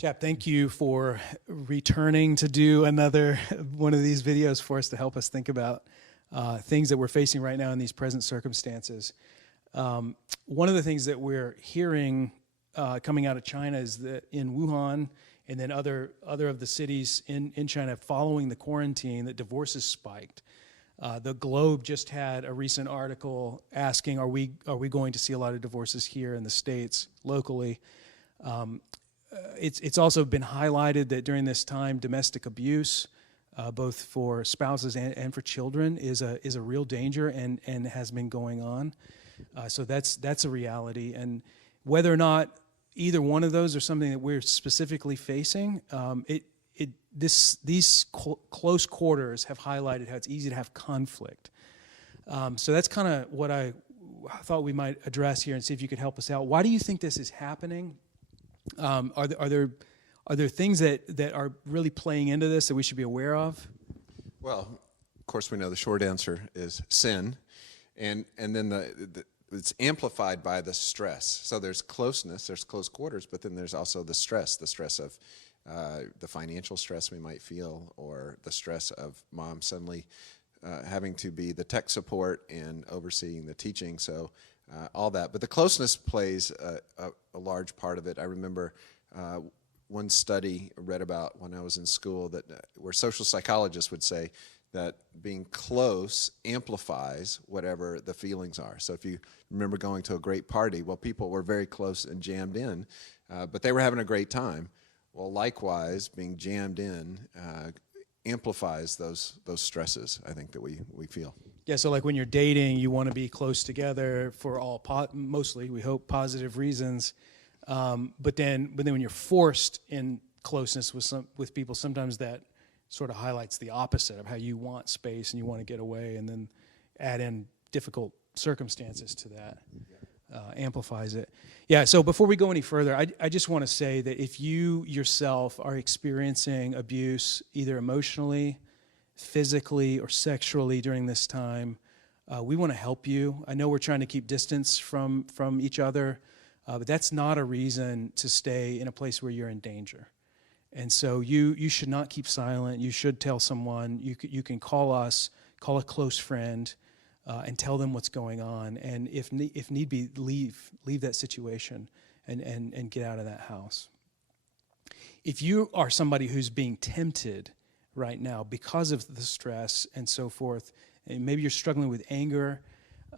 Chap, thank you for returning to do another one of these videos for us to help us think about things that we're facing right now in these present circumstances. One of the things that we're hearing coming out of China is that in Wuhan and then other of the cities in China following the quarantine, that divorces spiked. The Globe just had a recent article asking, are we going to see a lot of divorces here in the States locally? It's also been highlighted that during this time, domestic abuse, both for spouses and for children, is a real danger and has been going on. So that's a reality. And whether or not either one of those are something that we're specifically facing, these close quarters have highlighted how it's easy to have conflict. So that's kind of what I thought we might address here and see if you could help us out. Why do you think this is happening? Are there things that are really playing into this that we should be aware of? Well, of course, we know the short answer is sin, and then it's amplified by the stress. So there's closeness, there's close quarters, but then there's also the stress of the financial stress we might feel, or the stress of mom suddenly having to be the tech support and overseeing the teaching. So all that. But the closeness plays a large part of it. I remember one study I read about when I was in school that where social psychologists would say that being close amplifies whatever the feelings are. So if you remember going to a great party, well, people were very close and jammed in, but they were having a great time. Well, likewise, being jammed in amplifies those stresses, I think, that we feel. Yeah, so like when you're dating, you want to be close together for all mostly, we hope, positive reasons. But then when you're forced in closeness with people, sometimes that sort of highlights the opposite of how you want space and you want to get away, and then add in difficult circumstances to that. Amplifies it. Yeah, so before we go any further, I just want to say that if you yourself are experiencing abuse, either emotionally, physically, or sexually during this time, we want to help you. I know we're trying to keep distance from each other, but that's not a reason to stay in a place where you're in danger. And so you should not keep silent. You should tell someone. You can call us, call a close friend, and tell them what's going on. And if need be, leave that situation and get out of that house. If you are somebody who's being tempted right now because of the stress and so forth, and maybe you're struggling with anger,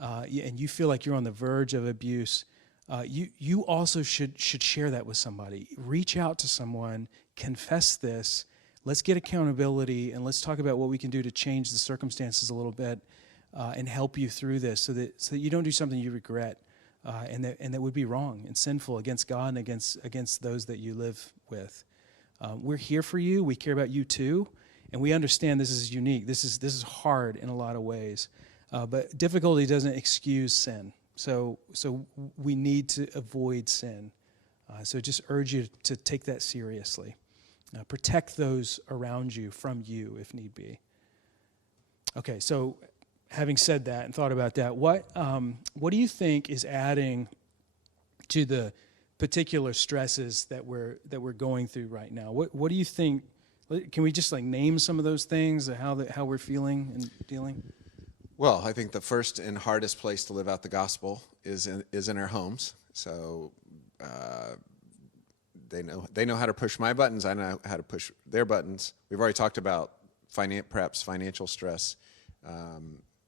and you feel like you're on the verge of abuse, you also should share that with somebody. Reach out to someone, confess this. Let's get accountability, and let's talk about what we can do to change the circumstances a little bit, and help you through this, so that you don't do something you regret, and that would be wrong and sinful against God and against those that you live with. We're here for you. We care about you too, and we understand this is unique. This is hard in a lot of ways, but difficulty doesn't excuse sin. So we need to avoid sin. So just urge you to take that seriously. Protect those around you from you if need be. Okay, so having said that and thought about that, what do you think is adding to the particular stresses that we're going through right now? What do you think? Can we just name some of those things, how we're feeling and dealing? Well, I think the first and hardest place to live out the gospel is in our homes. So they know how to push my buttons. I know how to push their buttons. We've already talked about perhaps financial stress,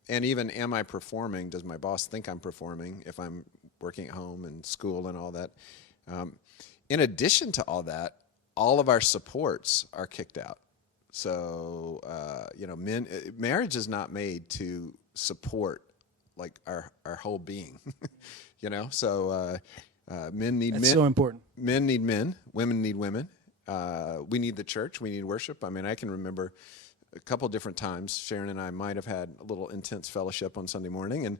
and even, am I performing? Does my boss think I'm performing if I'm working at home and school and all that? In addition to all that, all of our supports are kicked out. So marriage is not made to support our whole being. So men need men. That's so important. Men need men. Women need women. We need the church. We need worship. I mean, I can remember a couple different times Sharon and I might have had a little intense fellowship on Sunday morning,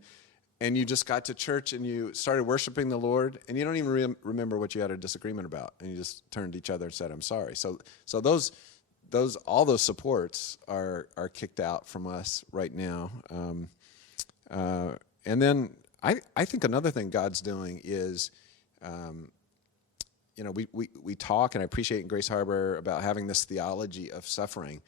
and you just got to church and you started worshiping the Lord, and you don't even remember what you had a disagreement about, and you just turned to each other and said, "I'm sorry." So all those supports are kicked out from us right now. And then I think another thing God's doing is we talk, and I appreciate in Grace Harbor about having this theology of suffering,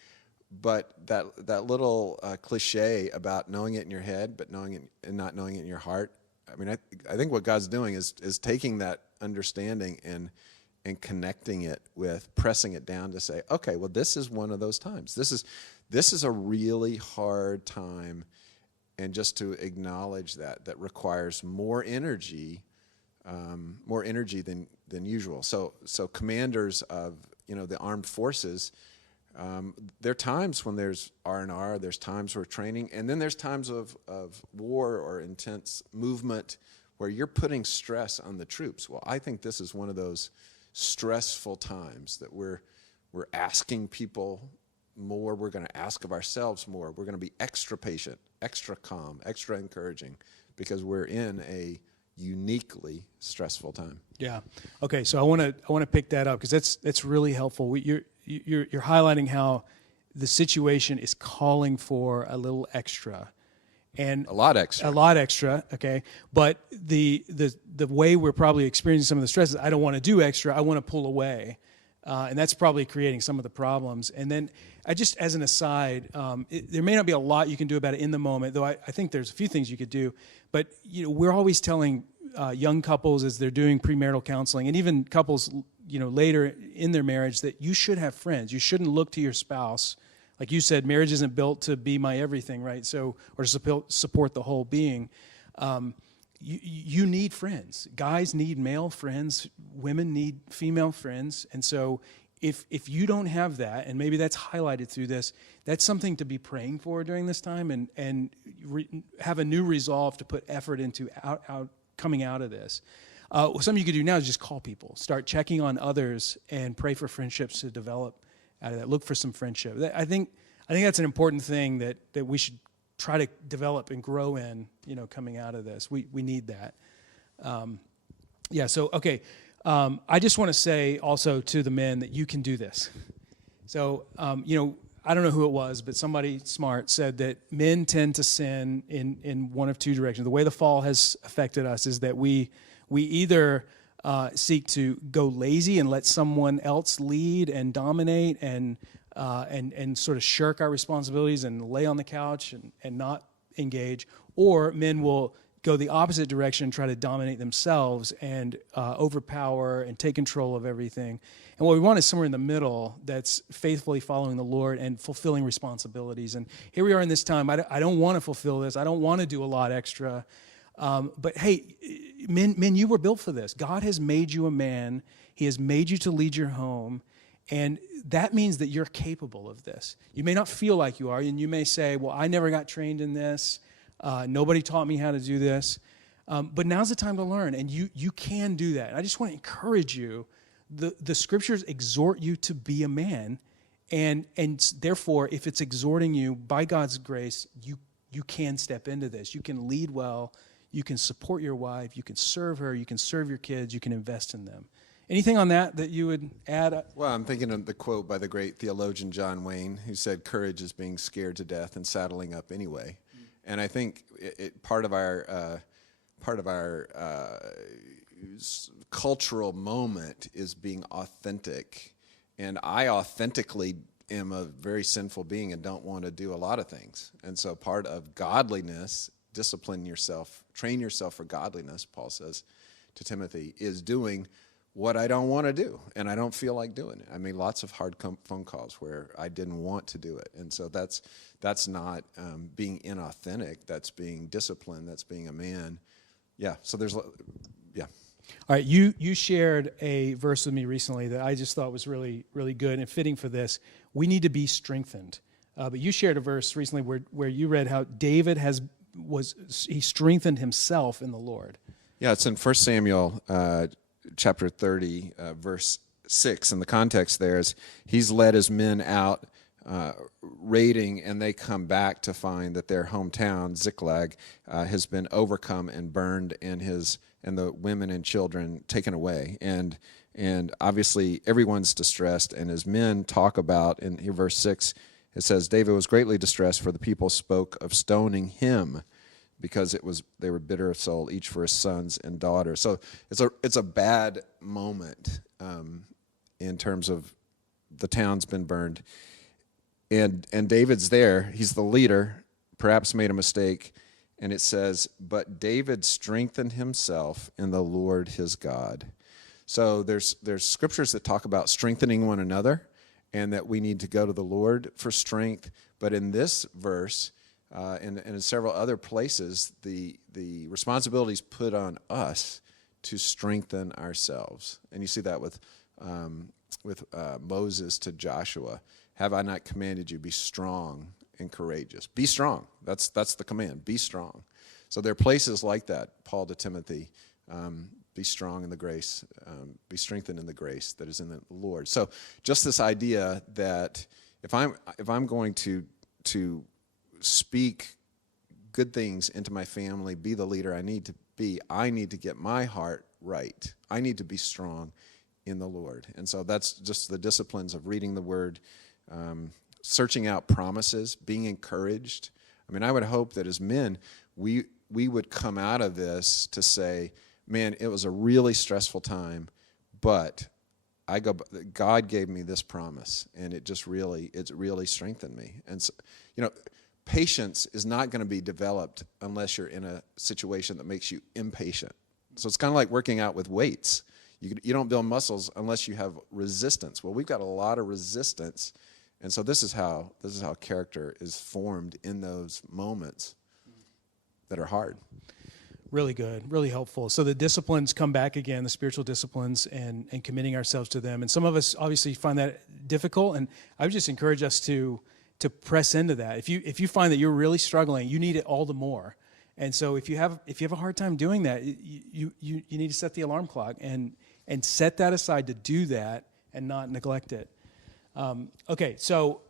but that little cliche about knowing it in your head, but knowing it and not knowing it in your heart. I mean, I think what God's doing is taking that understanding and connecting it with, pressing it down to say, okay, well, this is one of those times. This is a really hard time, and just to acknowledge that requires more energy than usual. So commanders of the armed forces, there are times when there's R&R, there's times where training, and then there's times of war or intense movement where you're putting stress on the troops. Well, I think this is one of those stressful times that we're asking people more. We're going to ask of ourselves more. We're going to be extra patient, extra calm, extra encouraging, because we're in a uniquely stressful time. Yeah. Okay. So I want to pick that up, because that's really helpful. You're highlighting how the situation is calling for a little extra, and a lot extra. Okay. But the way we're probably experiencing some of the stress is, I don't want to do extra. I want to pull away. And that's probably creating some of the problems. And then as an aside, there may not be a lot you can do about it in the moment, though I think there's a few things you could do. But we're always telling young couples as they're doing premarital counseling, and even couples later in their marriage, that you should have friends. You shouldn't look to your spouse. Like you said, marriage isn't built to be my everything, right? So, or to support the whole being. You need friends. Guys need male friends. Women need female friends. And so if you don't have that, and maybe that's highlighted through this, that's something to be praying for during this time, and have a new resolve to put effort into coming out of this. Something you could do now is just call people. Start checking on others and pray for friendships to develop out of that. Look for some friendship. I think that's an important thing that we should try to develop and grow in, coming out of this. We need that. So, okay. I just want to say also to the men that you can do this. So, I don't know who it was, but somebody smart said that men tend to sin in one of two directions. The way the fall has affected us is that we either seek to go lazy and let someone else lead and dominate and sort of shirk our responsibilities and lay on the couch and not engage, or men will go the opposite direction and try to dominate themselves and overpower and take control of everything. And what we want is somewhere in the middle that's faithfully following the Lord and fulfilling responsibilities. And here we are in this time. I don't want to fulfill this. I don't want to do a lot extra. But hey, men, you were built for this. God has made you a man. He has made you to lead your home. And that means that you're capable of this. You may not feel like you are, and you may say, well, I never got trained in this. Nobody taught me how to do this. But now's the time to learn, and you can do that. And I just want to encourage you. The scriptures exhort you to be a man, and therefore, if it's exhorting you by God's grace, you can step into this. You can lead well. You can support your wife. You can serve her. You can serve your kids. You can invest in them. Anything on that you would add? Well, I'm thinking of the quote by the great theologian John Wayne, who said, "Courage is being scared to death and saddling up anyway." And I think part of our cultural moment is being authentic. And I authentically am a very sinful being and don't want to do a lot of things. And so part of godliness, discipline yourself, train yourself for godliness, Paul says to Timothy, is doing what I don't want to do, and I don't feel like doing it. I mean, lots of hard phone calls where I didn't want to do it, and so that's not being inauthentic. That's being disciplined. That's being a man. Yeah. So there's, yeah. All right. You shared a verse with me recently that I just thought was really, really good and fitting for this. We need to be strengthened. But you shared a verse recently where you read how David he strengthened himself in the Lord. Yeah, it's in 1 Samuel chapter 30, verse 6, and the context there is he's led his men out raiding, and they come back to find that their hometown, Ziklag, has been overcome and burned, and the women and children taken away. And obviously everyone's distressed, and his men talk about, in here, verse 6, it says, David was greatly distressed, for the people spoke of stoning him, because they were bitter of soul, each for his sons and daughters. So it's a bad moment in terms of the town's been burned. And David's there. He's the leader, perhaps made a mistake. And it says, but David strengthened himself in the Lord his God. So there's scriptures that talk about strengthening one another and that we need to go to the Lord for strength. But in this verse, and in several other places, the responsibility is put on us to strengthen ourselves. And you see that with Moses to Joshua. Have I not commanded you, be strong and courageous? Be strong. That's the command. Be strong. So there are places like that. Paul to Timothy, be strong in the grace, be strengthened in the grace that is in the Lord. So just this idea that if I'm going to speak good things into my family, be the leader I need to be, I need to get my heart right. I need to be strong in the Lord. And so that's just the disciplines of reading the Word, searching out promises, being encouraged. I mean, I would hope that as men, we would come out of this to say, man, it was a really stressful time, but God gave me this promise, and it's really strengthened me. And so, patience is not going to be developed unless you're in a situation that makes you impatient. So it's kind of like working out with weights. You don't build muscles unless you have resistance. Well, we've got a lot of resistance, and so this is how character is formed in those moments that are hard. Really good, really helpful. So the disciplines come back again, the spiritual disciplines, and committing ourselves to them. And some of us obviously find that difficult, and I would just encourage us to press into that. If you find that you're really struggling, you need it all the more. And so if you have a hard time doing that, you need to set the alarm clock and set that aside to do that and not neglect it. Okay, so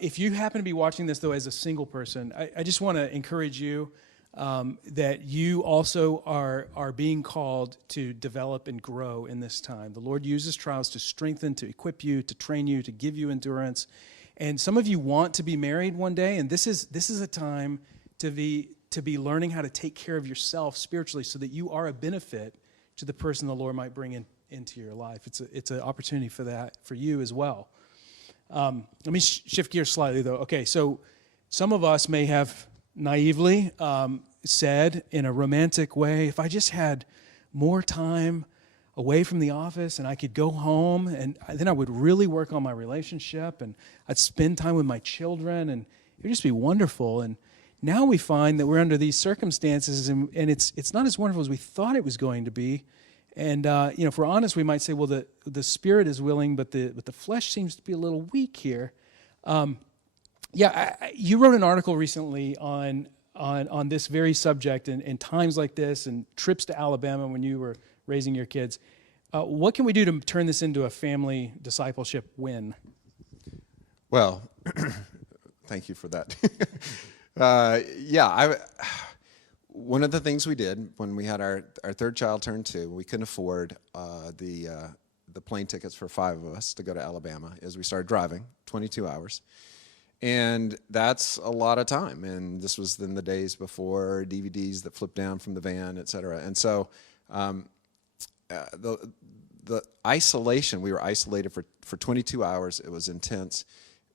if you happen to be watching this, though, as a single person, I just want to encourage you that you also are being called to develop and grow in this time. The Lord uses trials to strengthen, to equip you, to train you, to give you endurance. And some of you want to be married one day, and this is a time to be learning how to take care of yourself spiritually so that you are a benefit to the person the Lord might bring into your life. It's an opportunity for that, for you as well. Let me shift gears slightly, though. Okay, so some of us may have naively said in a romantic way, if I just had more time away from the office and I could go home, and then I would really work on my relationship, and I'd spend time with my children, and it would just be wonderful. And now we find that we're under these circumstances, and it's not as wonderful as we thought it was going to be. And if we're honest, we might say, well, the spirit is willing, but the flesh seems to be a little weak here. You wrote an article recently on this very subject, and times like this, and trips to Alabama when you were raising your kids. What can we do to turn this into a family discipleship win? Well, thank you for that. One of the things we did when we had our third child turn 2, we couldn't afford the plane tickets for 5 of us to go to Alabama, is we started driving 22 hours. And that's a lot of time. And this was in the days before DVDs that flipped down from the van, et cetera. And so the isolation, we were isolated for 22 hours. It was intense.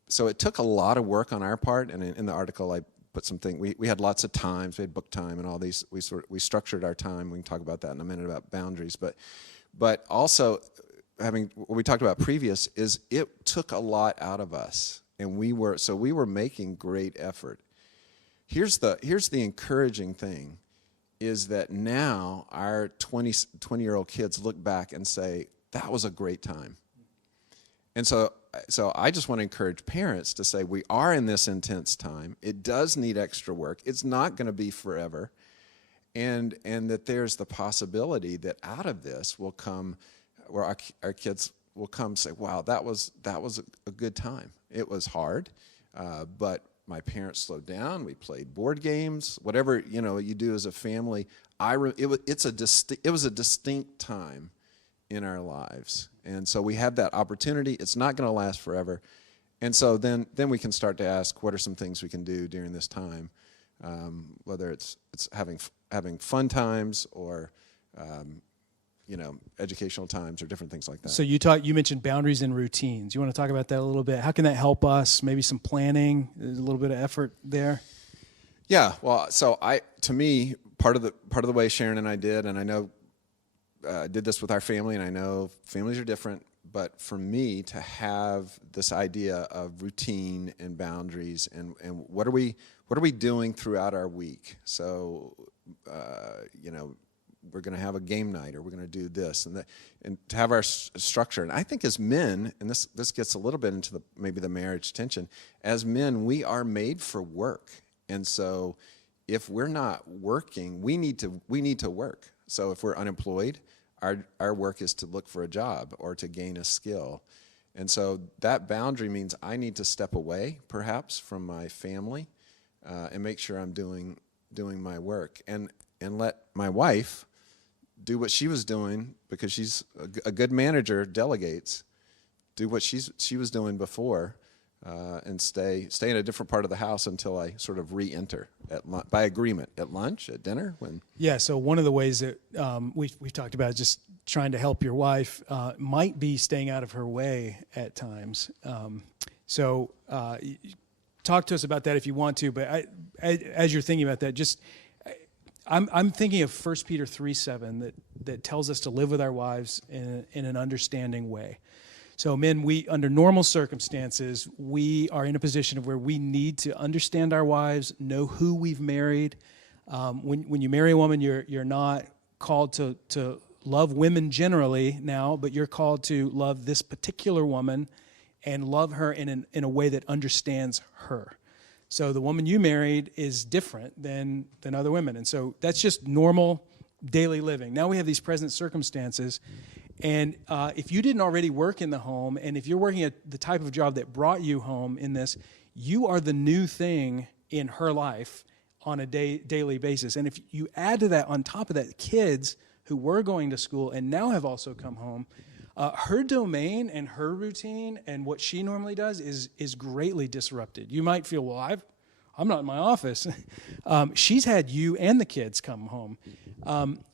So it took a lot of work on our part. And in the article, I put something, we had lots of times, we had book time and all these, we structured our time. We can talk about that in a minute about boundaries. But also, what we talked about previous is it took a lot out of us. And we were making great effort. Here's the encouraging thing, is that now our 20-year-old kids look back and say, that was a great time. And so I just want to encourage parents to say, we are in this intense time. It does need extra work. It's not going to be forever. And that there's the possibility that out of this will come, where our kids will come say, wow, that was a good time. It was hard, but my parents slowed down. We played board games, whatever you do as a family. It was a distinct time in our lives, and so we have that opportunity. It's not going to last forever, and so then we can start to ask, what are some things we can do during this time, whether it's having fun times or educational times or different things like that. So you mentioned boundaries and routines. You want to talk about that a little bit? How can that help us? Maybe some planning, there's a little bit of effort there. Yeah, well, so to me, part of the way Sharon and I did, and I know did this with our family, and I know families are different, but for me to have this idea of routine and boundaries, and what are we doing throughout our week? So, we're going to have a game night, or we're going to do this and that, and to have our structure. And I think as men, and this gets a little bit into maybe the marriage tension. As men, we are made for work. And so if we're not working, we need to work. So if we're unemployed, our work is to look for a job or to gain a skill. And so that boundary means I need to step away, perhaps, from my family and make sure I'm doing my work. And let my wife do what she was doing, because she's a good manager, delegates, do what she was doing before. And stay in a different part of the house until I sort of re-enter by agreement at lunch, at dinner, when. Yeah. So one of the ways that we've talked about just trying to help your wife might be staying out of her way at times. So talk to us about that if you want to. But as you're thinking about that, I'm thinking of 1 Peter 3:7 that tells us to live with our wives in an understanding way. So men, under normal circumstances, we are in a position of where we need to understand our wives, know who we've married. When you marry a woman, you're not called to love women generally now, but you're called to love this particular woman and love her in a way that understands her. So the woman you married is different than other women. And so that's just normal daily living. Now we have these present circumstances. And if you didn't already work in the home, and if you're working at the type of job that brought you home in this, you are the new thing in her life on a daily basis. And if you add to that, on top of that, kids who were going to school and now have also come home, her domain and her routine and what she normally does is greatly disrupted. You might feel, well, I'm not in my office. She's had you and the kids come home.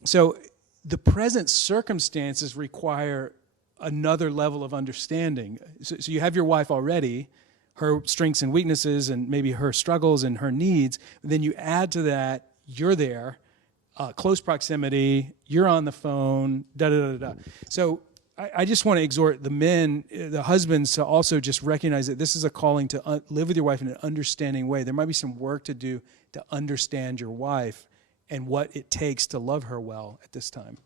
So the present circumstances require another level of understanding. So you have your wife already, her strengths and weaknesses, and maybe her struggles and her needs. Then you add to that, you're there, close proximity, you're on the phone, da-da-da-da. So I just want to exhort the men, the husbands, to also just recognize that this is a calling to live with your wife in an understanding way. There might be some work to do to understand your wife and what it takes to love her well at this time.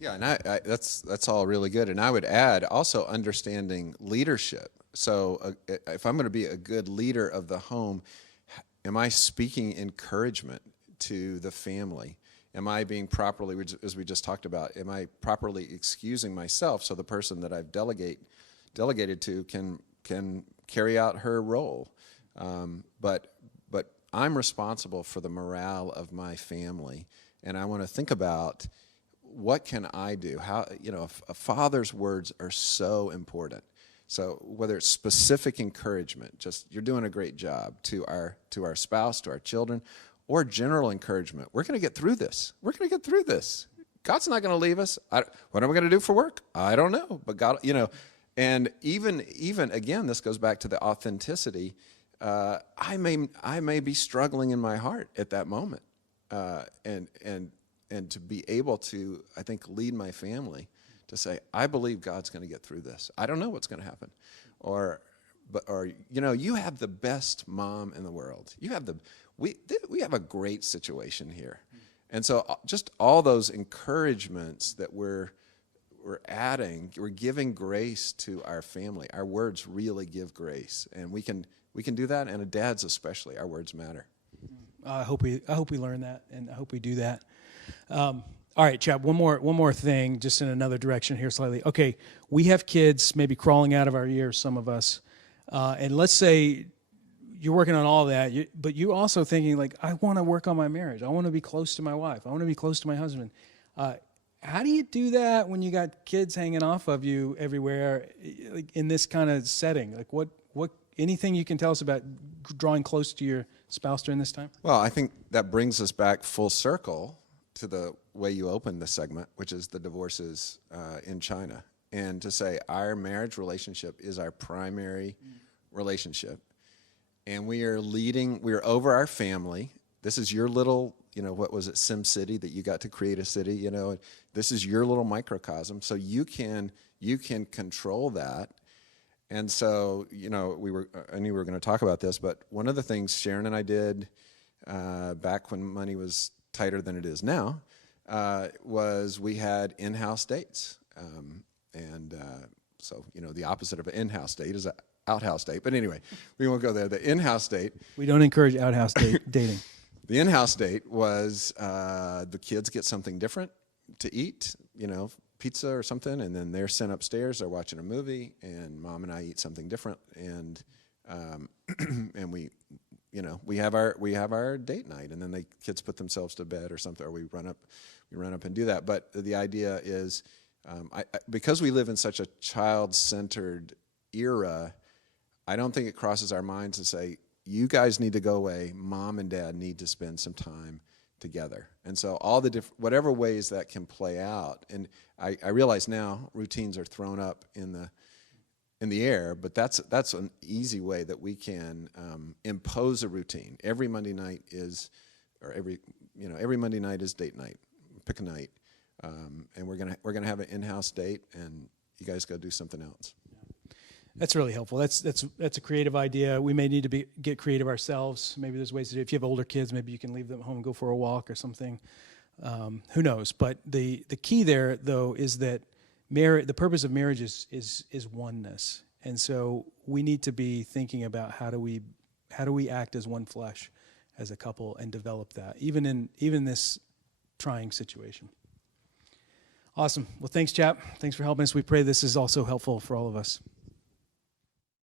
Yeah, and that's all really good. And I would add also understanding leadership. So if I'm going to be a good leader of the home, am I speaking encouragement to the family? Am I being properly, as we just talked about, am I properly excusing myself so the person that I've delegated to can carry out her role? But I'm responsible for the morale of my family, and I want to think about what can I do? How, a father's words are so important. So whether it's specific encouragement, just you're doing a great job to our spouse, to our children, or general encouragement. We're going to get through this. We're going to get through this. God's not going to leave us. What am I going to do for work? I don't know. But God, and even again, this goes back to the authenticity. I may be struggling in my heart at that moment, and to be able to, I think, lead my family to say, I believe God's going to get through this. I don't know what's going to happen, or you have the best mom in the world. We have a great situation here, and so just all those encouragements that we're adding, we're giving grace to our family. Our words really give grace, and we can do that, and dads especially. Our words matter. I hope we learn that, and I hope we do that. All right, Chap, one more thing, just in another direction here slightly. Okay, we have kids maybe crawling out of our ears, some of us, and let's say you're working on all that, but you're also thinking, like, I want to work on my marriage. I want to be close to my wife. I want to be close to my husband. How do you do that when you got kids hanging off of you everywhere, like in this kind of setting? Like, what anything you can tell us about drawing close to your spouse during this time? Well, I think that brings us back full circle to the way you opened this segment, which is the divorces in China, and to say our marriage relationship is our primary relationship, and we are over our family. This is your little, what was it, Sim City, that you got to create a city, and this is your little microcosm, so you can control that. And so, I knew we were going to talk about this, but one of the things Sharon and I did back when money was tighter than it is now was we had in-house dates. So, the opposite of an in-house date is an outhouse date. But anyway, we won't go there. The in-house date. We don't encourage outhouse dating. The in-house date was the kids get something different to eat, pizza or something, and then they're sent upstairs. They're watching a movie, and Mom and I eat something different, and and we have our date night, and then the kids put themselves to bed or something, or we run up and do that. But the idea is, because we live in such a child-centered era, I don't think it crosses our minds to say, you guys need to go away. Mom and Dad need to spend some time together. And so all the whatever ways that can play out, and I realize now routines are thrown up in the air, but that's an easy way that we can impose a routine. Every Monday night is date night. Pick a night, and we're gonna have an in-house date, and you guys go do something else. That's really helpful. That's a creative idea. We may need to get creative ourselves. Maybe there's ways to do it. If you have older kids, maybe you can leave them at home and go for a walk or something. Who knows? But the key there, though, is that the purpose of marriage is oneness, and so we need to be thinking about how do we act as one flesh, as a couple, and develop that even in this trying situation. Awesome. Well, thanks, Chap. Thanks for helping us. We pray this is also helpful for all of us.